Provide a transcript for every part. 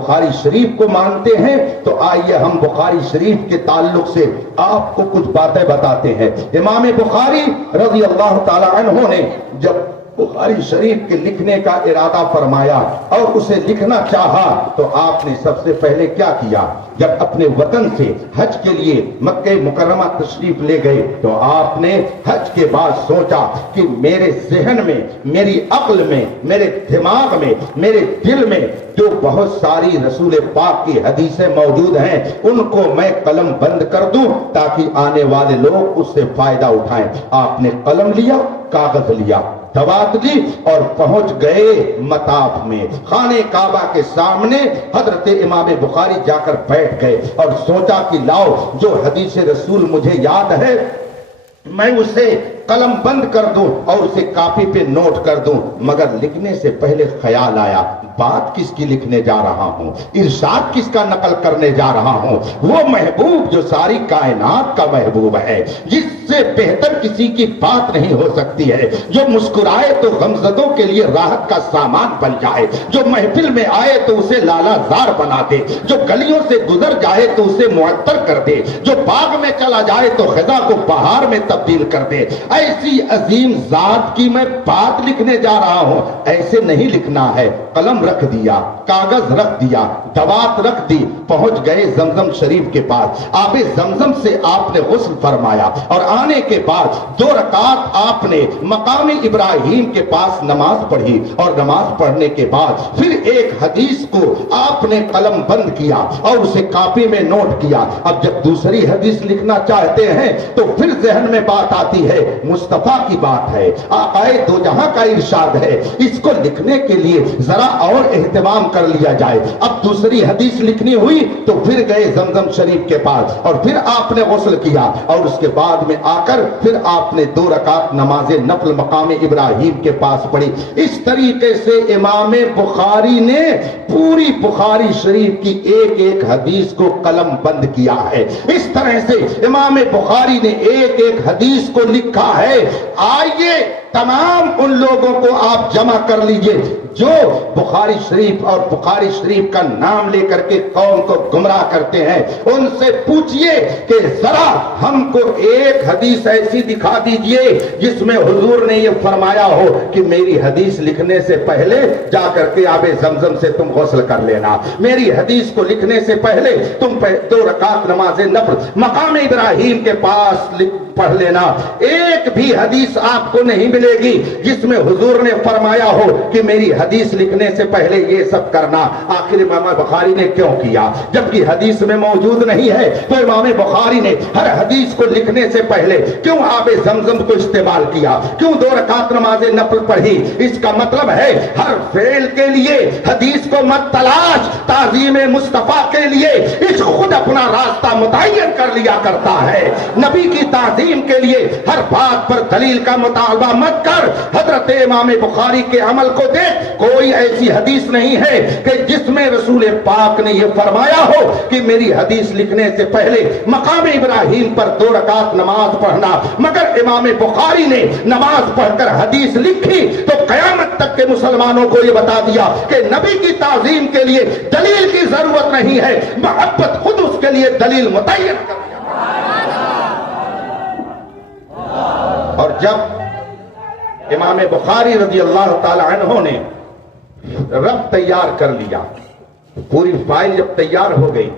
بخاری شریف کو مانتے ہیں تو آئیے ہم بخاری شریف کے تعلق سے آپ کو کچھ باتیں بتاتے ہیں۔ امام بخاری رضی اللہ تعالی عنہ نے جب بخاری شریف کے لکھنے کا ارادہ فرمایا اور اسے لکھنا چاہا تو آپ نے سب سے پہلے کیا کیا؟ جب اپنے وطن سے حج کے لیے مکہ مکرمہ تشریف لے گئے تو آپ نے حج کے بعد سوچا کہ میرے ذہن میں، میری عقل میں، میرے دماغ میں، میرے دل میں جو بہت ساری رسول پاک کی حدیثیں موجود ہیں ان کو میں قلم بند کر دوں تاکہ آنے والے لوگ اس سے فائدہ اٹھائیں۔ آپ نے قلم لیا، کاغذ لیا، دوات لی اور پہنچ گئے مطاف میں، خانہ کعبہ کے سامنے حضرت امام بخاری جا کر بیٹھ گئے اور سوچا کہ لاؤ جو حدیث رسول مجھے یاد ہے میں اسے قلم بند کر دوں اور اسے کاپی پہ نوٹ کر دوں، مگر لکھنے سے پہلے خیال آیا بات کس کی لکھنے جا رہا ہوں، ارشاد کس کا نقل کرنے جا رہا ہوں، وہ محبوب جو ساری کائنات کا محبوب ہے، جس سے بہتر کسی کی بات نہیں ہو سکتی ہے، جو مسکرائے تو غمزدوں کے لیے راحت کا سامان بن جائے، جو محفل میں آئے تو اسے لالا زار بنا دے، جو گلیوں سے گزر جائے تو اسے معطر کر دے، جو باغ میں چلا جائے تو خزاں کو بہار میں تبدیل کر دے، ایسی عظیم ذات کی میں بات لکھنے جا رہا ہوں۔ ایسے نہیں لکھنا ہے، قلم رکھ دیا، کاغذ رکھ دیا، دوات رکھ دی، پہنچ گئے زمزم شریف کے پاس، آب زمزم سے آپ نے غسل فرمایا اور آنے کے بعد 2 رکعت آپ نے مقام ابراہیم کے پاس نماز پڑھی اور نماز پڑھنے کے بعد پھر ایک حدیث کو آپ نے قلم بند کیا اور اسے کاپی میں نوٹ کیا۔ اب جب دوسری حدیث لکھنا چاہتے ہیں تو پھر ذہن میں بات آتی ہے مصطفیٰ کی بات ہے، آقائے دو جہاں کا ارشاد ہے، اس کو لکھنے کے لیے ذرا اور اہتمام کر لیا جائے۔ اب دوسری حدیث لکھنی ہوئی تو پھر گئے زمزم شریف کے پاس اور پھر آپ نے غسل کیا اور اس کے بعد میں آ کر پھر آپ نے 2 رکعت نماز نفل مقام ابراہیم کے پاس پڑھی۔ اس طریقے سے امام بخاری نے پوری بخاری شریف کی ایک ایک حدیث کو قلم بند کیا ہے۔ اس طرح سے امام بخاری نے ایک ایک حدیث کو لکھا ہے۔ آئیے تمام ان لوگوں کو آپ جمع کر لیجئے جو بخاری شریف اور بخاری شریف کا نام لے کر کے قوم کو گمراہ کرتے ہیں، ان سے پوچھئے کہ ذرا ہم کو ایک حدیث ایسی دکھا دیجئے جس میں حضور نے یہ فرمایا ہو کہ میری حدیث لکھنے سے پہلے جا کر کے آب زمزم سے تم غسل کر لینا، میری حدیث کو لکھنے سے پہلے تم 2 رکعت نماز نفل مقام ابراہیم کے پاس پڑھ لینا۔ ایک بھی حدیث آپ کو نہیں ملے گی جس میں حضور نے فرمایا ہو کہ میری حدیث لکھنے سے پہلے یہ سب کرنا۔ آخر امام بخاری نے کیوں کیا؟ جبکہ حدیث میں موجود نہیں ہے تو امام بخاری نے ہر حدیث کو لکھنے سے پہلے کیوں آب زمزم کو استعمال کیا، کیوں 2 رکعت نماز نفل پڑھی؟ اس کا مطلب ہے ہر فعل کے لیے حدیث کو مت تلاش، تعظیم مصطفیٰ کے لیے اس خود اپنا راستہ متعین کر لیا کرتا ہے۔ نبی کی تعظیم کے لیے ہر بات پر دلیل کا مطالبہ مت کر۔ حضرت امام بخاری کے عمل کو دیکھ، کوئی ایسی حدیث نہیں ہے کہ جس میں رسول پاک نے یہ فرمایا ہو کہ میری حدیث لکھنے سے پہلے مقام ابراہیم پر 2 رکعت نماز پڑھنا، مگر امام بخاری نے نماز پڑھ کر حدیث لکھی تو قیامت تک کے مسلمانوں کو یہ بتا دیا کہ نبی کی تعظیم کے لیے دلیل کی ضرورت نہیں ہے، محبت خود اس کے لیے دلیل متعین کر دیا۔ اور جب امام بخاری رضی اللہ تعالی عنہ نے رب تیار کر لیا، پوری فائل جب تیار ہو گئی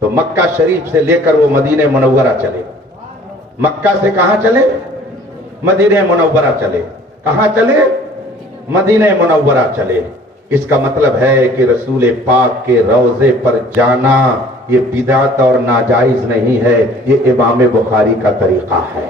تو مکہ شریف سے لے کر وہ مدینہ منورہ چلے۔ مکہ سے کہاں چلے؟ مدینہ منورہ چلے۔ کہاں چلے؟ مدینہ منورہ چلے۔ اس کا مطلب ہے کہ رسول پاک کے روضے پر جانا یہ بدعت اور ناجائز نہیں ہے، یہ امام بخاری کا طریقہ ہے۔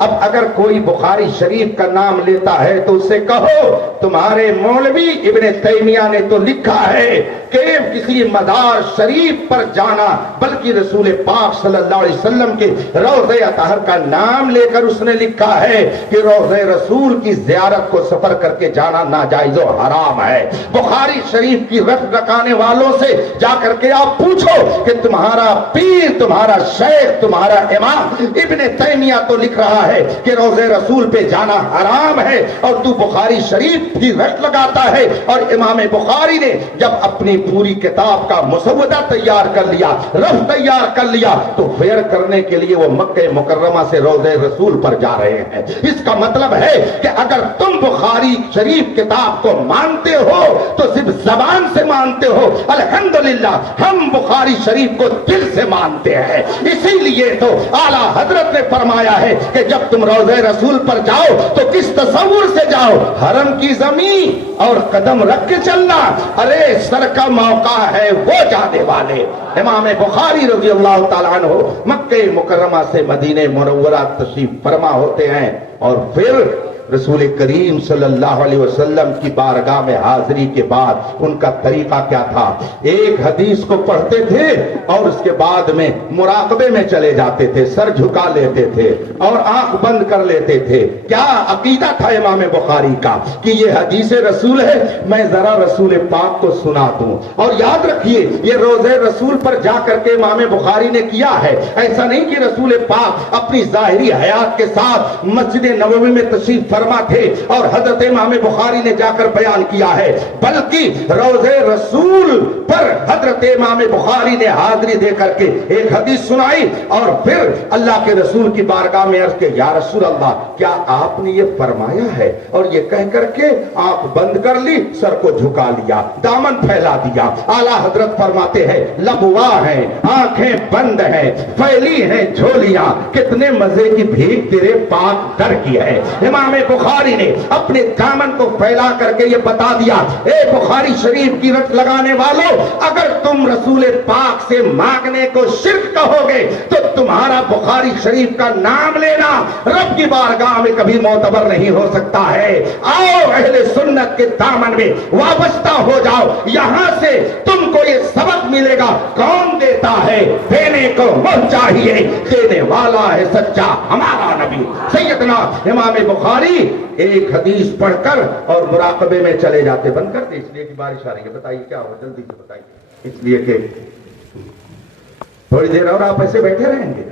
اب اگر کوئی بخاری شریف کا نام لیتا ہے تو اسے کہو تمہارے مولوی ابن تیمیہ نے تو لکھا ہے کہ کسی مزار شریف پر جانا، بلکہ رسول پاک صلی اللہ علیہ وسلم کے روضہ اطہر کا نام لے کر اس نے لکھا ہے کہ روضہ رسول کی زیارت کو سفر کر کے جانا ناجائز و حرام ہے۔ بخاری شریف کی رت رکھانے والوں سے جا کر کے آپ پوچھو کہ تمہارا پیر، تمہارا شیخ، تمہارا امام ابن تیمیہ تو لکھ رہا ہے ہے کہ روزے رسول پہ جانا حرام ہے اور تو بخاری شریف کی رٹ لگاتا ہے. اور امام بخاری نے جب اپنی پوری کتاب کا مسودہ تیار کر لیا، رف تیار کر لیا، تو فیئر کرنے کے لیے وہ مکہ مکرمہ سے روزے رسول پر جا رہے ہیں. اس کا مطلب ہے کہ اگر تم بخاری شریف کتاب کو مانتے ہو تو صرف زبان سے مانتے ہو. الحمدللہ ہم بخاری شریف کو دل سے مانتے ہیں. اسی لیے تو اعلیٰ حضرت نے فرمایا ہے کہ جب تم روزے رسول پر جاؤ تو کس تصور سے جاؤ؟ حرم کی زمین اور قدم رکھ کے چلنا. ارے سر کا موقع ہے وہ جانے والے. امام بخاری رضی اللہ تعالیٰ عنہ مکہ مکرمہ سے مدینہ منورہ تشریف فرما ہوتے ہیں اور پھر رسول کریم صلی اللہ علیہ وسلم کی بارگاہ میں حاضری کے بعد ان کا طریقہ کیا تھا؟ ایک حدیث کو پڑھتے تھے اور اس کے بعد میں مراقبے میں چلے جاتے تھے، سر جھکا لیتے تھے اور آنکھ بند کر لیتے تھے. کیا عقیدہ تھا امام بخاری کا کہ یہ حدیث رسول ہے، میں ذرا رسول پاک کو سنا دوں. اور یاد رکھیے یہ روزے رسول پر جا کر کے امام بخاری نے کیا ہے. ایسا نہیں کہ رسول پاک اپنی ظاہری حیات کے ساتھ مسجد نبوی میں تشریف فرما تھے اور حضرت امام بخاری نے جا کر بیان کیا ہے، بلکہ روزے رسول پر حضرت امام بخاری نے حاضری دے کر کے ایک حدیث سنائی اور پھر اللہ کے رسول کی بارگاہ میں عرض کہ یا رسول اللہ کیا آپ نے یہ فرمایا ہے؟ اور یہ کہہ کر کے آنکھ بند کر لی، سر کو جھکا لیا، دامن پھیلا دیا. اعلیٰ حضرت فرماتے ہیں لب واہ ہیں، آنکھیں بند ہیں، پھیلی ہیں جھولیاں، کتنے مزے کی بھیک تیرے پاک در کی ہے. امام بخاری نے اپنے دامن کو پھیلا کر کے یہ بتا دیا، اے بخاری شریف کی رٹ لگانے والوں، اگر تم رسول پاک سے مانگنے کو شرک کہو گے تو تمہارا بخاری شریف کا نام لینا رب کی بارگاہ میں کبھی معتبر نہیں ہو سکتا ہے. آؤ اہل سنت کے دامن میں وابستہ ہو جاؤ، یہاں سے تم کو یہ سبق ملے گا کون دیتا ہے. دینے کو منہ چاہیے، دینے والا ہے سچا ہمارا نبی. سیدنا امام بخاری ایک حدیث پڑھ کر اور مراقبے میں چلے جاتے. بند کرتے اس لیے کہ بارش آ رہی ہے. بتائیے کیا ہو، جلدی سے بتائیے. اس لیے کہ تھوڑی دیر اور آپ ایسے بیٹھے رہیں گے،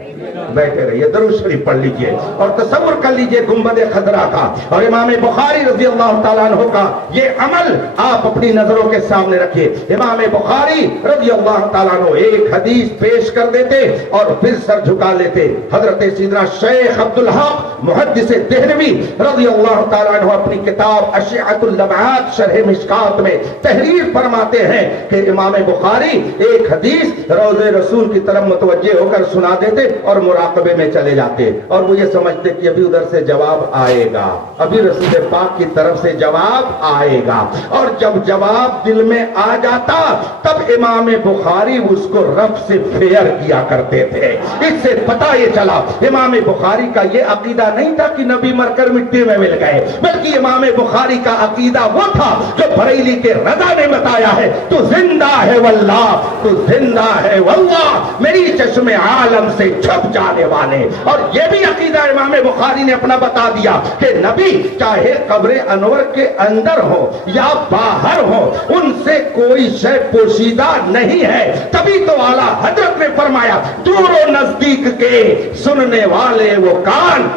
بیٹھے رہیے. درود شریف پڑھ لیجئے اور تصور کر لیجئے گنبد خضرا کا اور امام بخاری رضی اللہ تعالیٰ عنہ کا یہ عمل آپ اپنی نظروں کے سامنے رکھیے. امام بخاری رضی اللہ تعالیٰ عنہ ایک حدیث پیش کر دیتے اور پھر سر جھکا لیتے. حضرت سیدنا شیخ عبدالحق محدث دہلوی رضی اللہ تعالیٰ عنہ اپنی کتاب اشعۃ اللمعات شرح مشکات میں تحریر فرماتے ہیں کہ امام بخاری ایک حدیث روزے رسول کی طرف متوجہ ہو کر سنا دیتے اور مراقبے میں چلے جاتے اور وہ یہ سمجھتے کہ ابھی ادھر سے جواب آئے گا، ابھی رسول پاک کی طرف سے جواب آئے گا. اور جب جواب دل میں آ جاتا تب امام بخاری اس کو رب سے فیئر کیا کرتے تھے. اس سے پتہ یہ چلا امام بخاری کا یہ عقیدہ نہیں تھا کہ نبی مر کر مٹی میں مل گئے، بلکہ امام بخاری کا عقیدہ وہ تھا جو بریلی کے رضا نے بتایا ہے، تو زندہ ہے واللہ، تو زندہ ہے واللہ، میری چشم عالم سے چھپ جانے والے. اور یہ بھی عقیدہ امام بخاری نے اپنا بتا دیا کہ نبی چاہے قبر انور کے اندر ہو یا باہر ہو ان سے کوئی شے پوشیدہ نہیں ہے. تبھی تو اعلیٰ حضرت نے فرمایا دور و نزدیک کے سننے والے وہ کان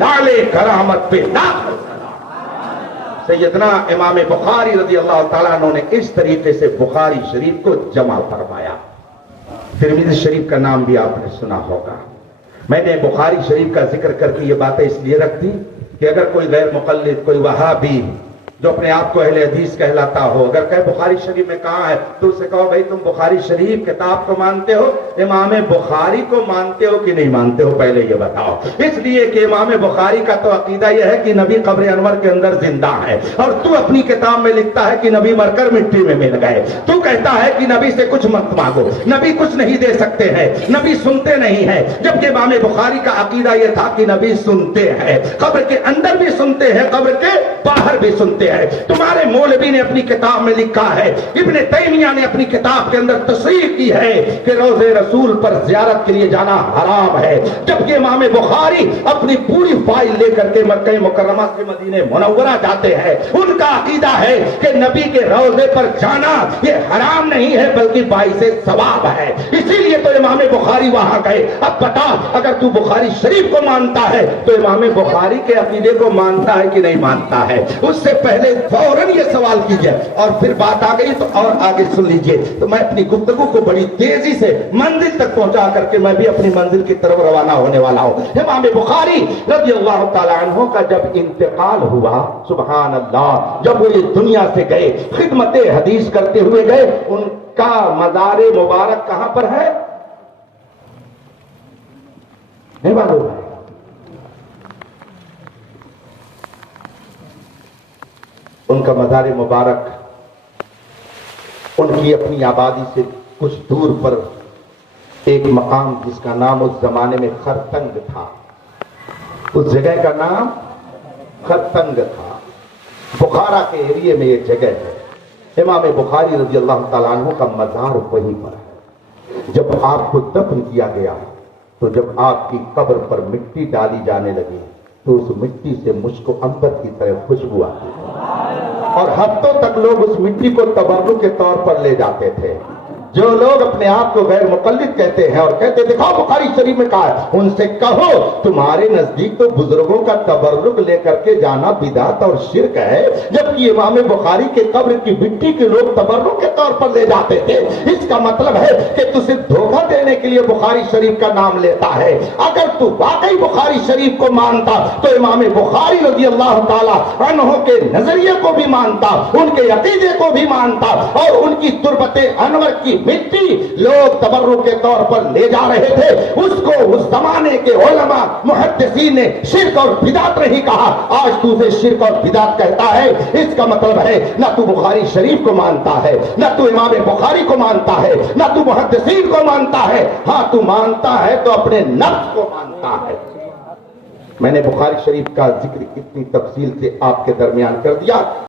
لالے کرامت پہ لاکھ. سیدنا امام بخاری رضی اللہ تعالیٰ عنہ نے اس طریقے سے بخاری شریف کو جمع فرمایا. ترمذی شریف کا نام بھی آپ نے سنا ہوگا. میں نے بخاری شریف کا ذکر کر کے یہ باتیں اس لیے رکھ دی کہ اگر کوئی غیر مقلد، کوئی وہابی جو اپنے آپ کو اہل حدیث کہلاتا ہو، اگر کہے بخاری شریف میں کہاں ہے تو اس سے کہو بھائی تم بخاری شریف کتاب کو مانتے ہو، امام بخاری کو مانتے ہو کہ نہیں مانتے ہو، پہلے یہ بتاؤ. اس لیے کہ امام بخاری کا تو عقیدہ یہ ہے کہ نبی قبر انور کے اندر زندہ ہے اور تو اپنی کتاب میں لکھتا ہے کہ نبی مر کر مٹی میں مل گئے. تو کہتا ہے کہ نبی سے کچھ مت مانگو، نبی کچھ نہیں دے سکتے ہیں، نبی سنتے نہیں ہیں. جبکہ امام بخاری کا عقیدہ یہ تھا کہ نبی سنتے ہیں، قبر کے اندر بھی سنتے ہیں، قبر کے باہر بھی سنتے ہیں. تمہارے مولوی نے اپنی کتاب میں لکھا ہے, ابن تیمیہ نے اپنی کتاب کے اندر تصریح کی ہے کہ روضے رسول پر زیارت کے لیے جانا حرام ہے, جبکہ امام بخاری اپنی پوری فائل لے کر کے مکہ مکرمہ سے مدینہ منورہ جاتے ہیں. ان کا عقیدہ ہے کہ نبی کے روضے پر جانا یہ حرام نہیں ہے بلکہ باعث ثواب ہے, اسی لیے تو امام بخاری وہاں گئے. اب بتا, اگر تو بخاری شریف کو مانتا ہے تو امام بخاری کے عقیدے کو مانتا ہے کہ نہیں مانتا ہے؟ اس سے پہلے فوراً یہ سوال کیجئے. اور پھر بات آ گئی تو اور آگے سن لیجئے. تو میں اپنی گفتگو کو بڑی تیزی سے منزل تک پہنچا کر کے میں بھی اپنی منزل کی طرف روانہ ہونے والا ہوں. امام بخاری رضی اللہ تعالی عنہ کا جب انتقال ہوا, سبحان اللہ, جب وہ اس دنیا سے گئے, خدمت حدیث کرتے ہوئے گئے, ان کا مزار مبارک کہاں پر ہے؟ نہیں معلوم ہے. ان کا مزار مبارک ان کی اپنی آبادی سے کچھ دور پر ایک مقام جس کا نام اس زمانے میں خرتنگ تھا, اس جگہ کا نام خرتنگ تھا. بخارا کے ایریے میں یہ جگہ ہے. امام بخاری رضی اللہ تعالیٰ عنہ کا مزار وہیں پر ہے. جب آپ کو دفن کیا گیا تو جب آپ کی قبر پر مٹی ڈالی جانے لگی تو اس مٹی سے مشک و عنبر کی طرح خوشبو آتی اور ہفتوں تک لوگ اس مٹی کو تبرک کے طور پر لے جاتے تھے. جو لوگ اپنے آپ کو غیر مقلد کہتے ہیں اور کہتے دکھاؤ بخاری شریف میں کہا ہے, ان سے کہو تمہارے نزدیک تو بزرگوں کا تبرک لے کر کے جانا بدعت اور شرک ہے, جبکہ امام بخاری کے قبر کی مٹی کے لوگ تبرک کے طور پر لے جاتے تھے. اس کا مطلب ہے کہ تو صرف دھوکہ دینے کے لیے بخاری شریف کا نام لیتا ہے. اگر تو واقعی بخاری شریف کو مانتا تو امام بخاری رضی اللہ تعالی عنہ کے نظریے کو بھی مانتا, ان کے عقیدے کو بھی مانتا, اور ان کی تربت انور کی مٹی لوگ تبرک کے طور پر لے جا رہے تھے, اس کو اس زمانے کے علماء محدثین نے شرک اور بدعت نہیں کہا. آج تو اسے شرک اور بدعت کہتا ہے. اس کا مطلب ہے نہ تو بخاری شریف کو مانتا ہے, نہ تو امام بخاری کو مانتا ہے, نہ تو محدثین کو مانتا ہے. ہاں تو مانتا ہے تو اپنے نفس کو مانتا ہے. میں نے بخاری شریف کا ذکر اتنی تفصیل سے آپ کے درمیان کر دیا.